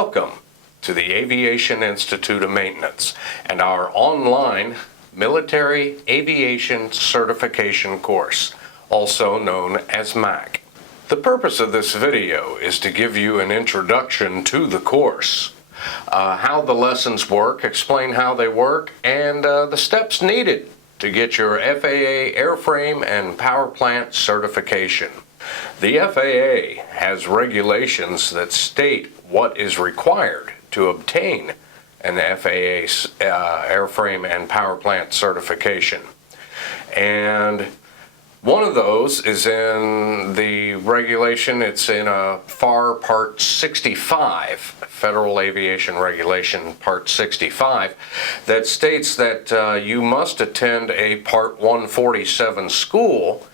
Welcome to the Aviation Institute of Maintenance and our online Military Aviation Certification course, also known as MAC. The purpose of this video is to give you an introduction to the course, how the lessons work, explain how they work, and the steps needed to get your FAA airframe and power plant certification. The FAA has regulations that state what is required to obtain an FAA airframe and power plant certification. And one of those is in the regulation. It's in FAR Part 65, Federal Aviation Regulation Part 65, that states that you must attend a Part 147 school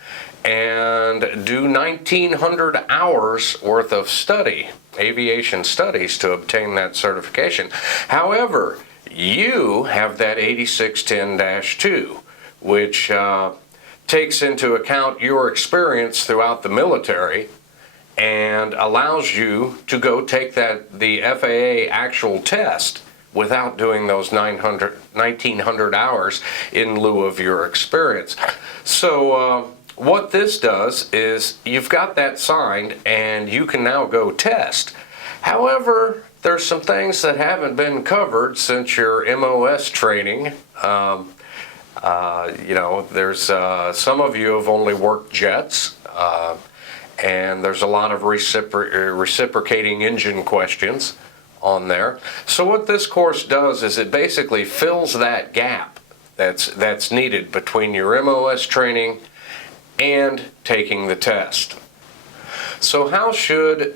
and do 1,900 hours worth of study, aviation studies, to obtain that certification. However, you have that 8610-2, which takes into account your experience throughout the military and allows you to go take the FAA actual test without doing those 1,900 hours in lieu of your experience. So what this does is you've got that signed and you can now go test. However, there's some things that haven't been covered since your MOS training. There's some of you have only worked jets, and there's a lot of reciprocating engine questions on there. So what this course does is it basically fills that gap that's needed between your MOS training and taking the test. So how should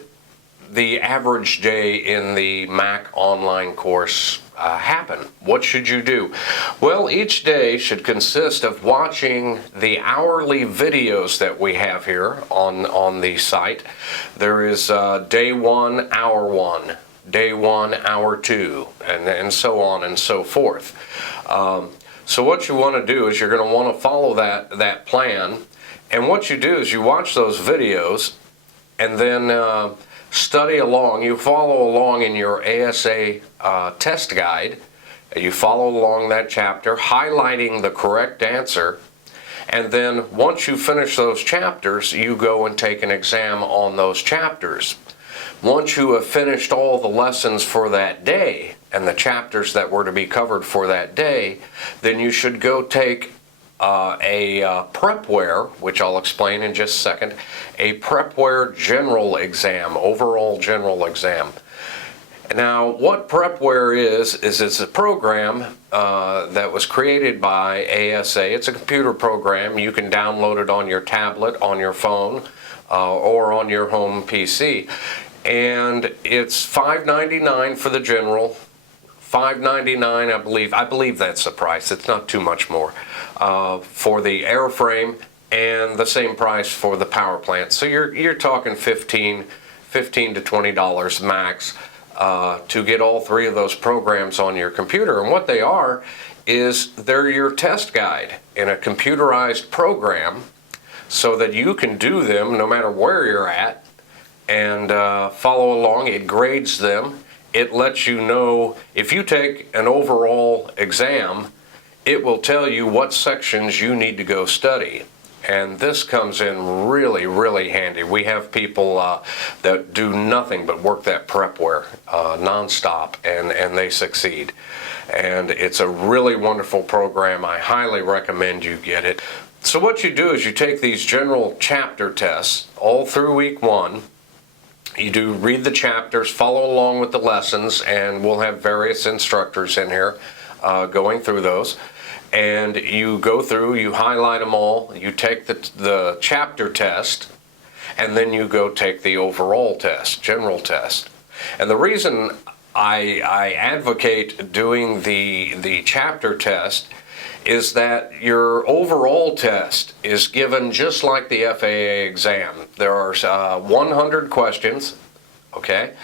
the average day in the MAC online course happen? What should you do? Well, each day should consist of watching the hourly videos that we have here on the site. There is day 1, hour 1, day 1, hour 2, and so on and so forth. So what you want to do is you're going to want to follow that plan. And what you do is you watch those videos and then study along. You follow along in your ASA test guide. You follow along that chapter, highlighting the correct answer. And then once you finish those chapters, you go and take an exam on those chapters. Once you have finished all the lessons for that day and the chapters that were to be covered for that day, then you should go take a Prepware, which I'll explain in just a second, a Prepware general exam, overall general exam. Now, what Prepware is it's a program that was created by ASA. It's a computer program. You can download it on your tablet, on your phone, or on your home PC. And it's $5.99 for the general, $5.99, I believe that's the price. It's not too much more for the airframe, and the same price for the power plant. So you're talking $15 to $20 max to get all three of those programs on your computer. And what they are is they're your test guide in a computerized program, so that you can do them no matter where you're at and follow along. It grades them. It lets you know if you take an overall exam, it will tell you what sections you need to go study. And this comes in really, really handy. We have people that do nothing but work that Prepware nonstop, and they succeed. And it's a really wonderful program. I highly recommend you get it. So what you do is you take these general chapter tests all through week 1. You read the chapters, follow along with the lessons, and we'll have various instructors in here going through those. And you go through, you highlight them all, you take the chapter test, and then you go take the overall test, general test. And the reason I advocate doing the chapter test is that your overall test is given just like the FAA exam. There are 100 questions, okay?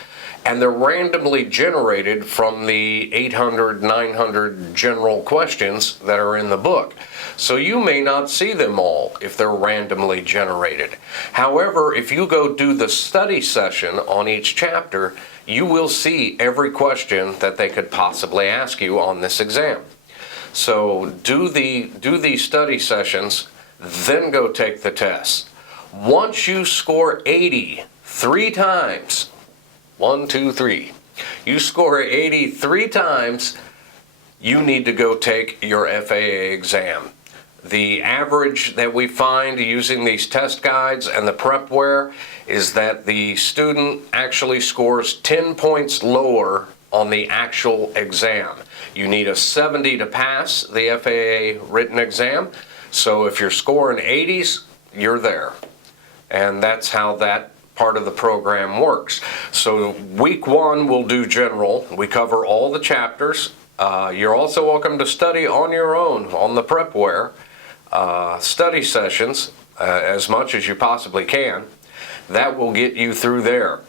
And they're randomly generated from the 800, 900 general questions that are in the book. So you may not see them all if they're randomly generated. However, if you go do the study session on each chapter, you will see every question that they could possibly ask you on this exam. So do these study sessions, then go take the test. Once you score 80 3 times, 1, 2, 3, you score 80 3 times, you need to go take your FAA exam. The average that we find using these test guides and the prepware is that the student actually scores 10 points lower on the actual exam. You need a 70 to pass the FAA written exam. So if you're scoring 80s, you're there. And that's how that part of the program works. So week 1 we'll do general. We cover all the chapters. You're also welcome to study on your own on the prepware. Study sessions as much as you possibly can. That will get you through there.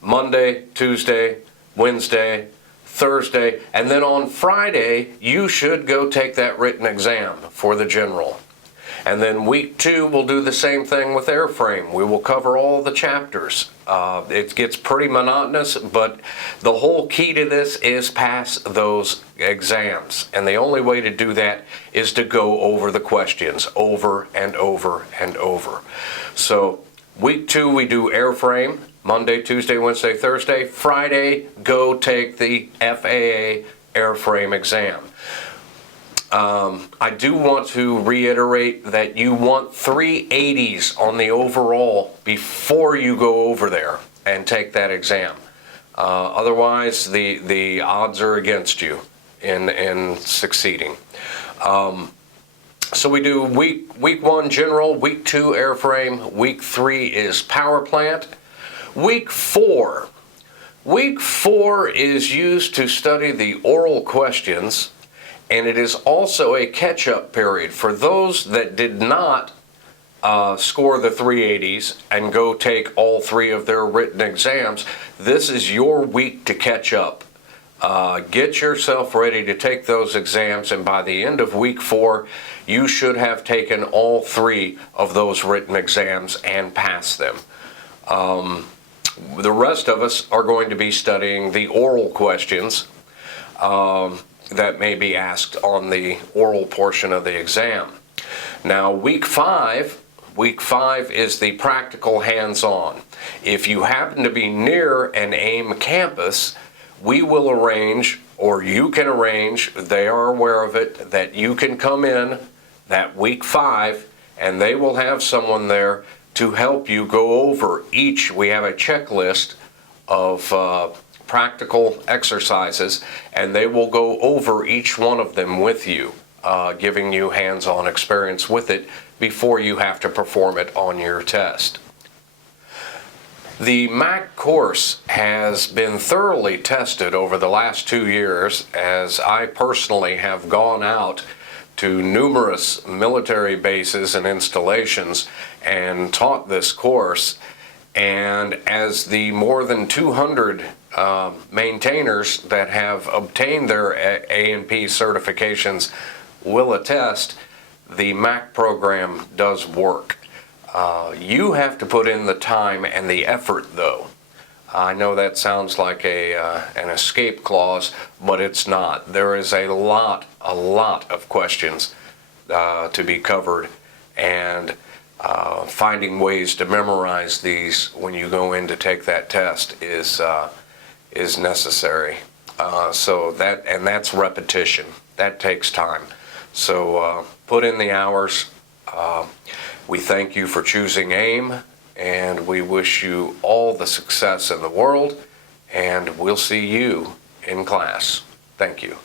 Monday, Tuesday, Wednesday, Thursday, and then on Friday you should go take that written exam for the general. And then week 2 we'll do the same thing with airframe. We will cover all the chapters. It gets pretty monotonous, but the whole key to this is pass those exams. And the only way to do that is to go over the questions over and over and over. So week 2 we do airframe. Monday, Tuesday, Wednesday, Thursday. Friday, go take the FAA airframe exam. I do want to reiterate that you want 3 80s on the overall before you go over there and take that exam. Otherwise, the odds are against you in succeeding. So we do week 1 general, week 2 airframe, week 3 is power plant. Week 4 is used to study the oral questions, and it is also a catch-up period for those that did not score the 380s and go take all 3 of their written exams. This is your week to catch up. Get yourself ready to take those exams, and by the end of week 4, you should have taken all 3 of those written exams and passed them. The rest of us are going to be studying the oral questions that may be asked on the oral portion of the exam. Now, week 5 is the practical hands-on. If you happen to be near an AIM campus, we will arrange, or you can arrange, they are aware of it, that you can come in that week 5 and they will have someone there to help you go over each. We have a checklist of practical exercises, and they will go over each one of them with you, giving you hands-on experience with it before you have to perform it on your test. The MAC course has been thoroughly tested over the last 2 years, as I personally have gone out to numerous military bases and installations and taught this course. And as the more than 200 maintainers that have obtained their A&P certifications will attest, the MAC program does work. You have to put in the time and the effort, though. I know that sounds like an escape clause, but it's not. There is a lot of questions to be covered, and finding ways to memorize these when you go in to take that test is necessary. So that's repetition. That takes time. So put in the hours. We thank you for choosing AIM, and we wish you all the success in the world, and we'll see you in class. Thank you.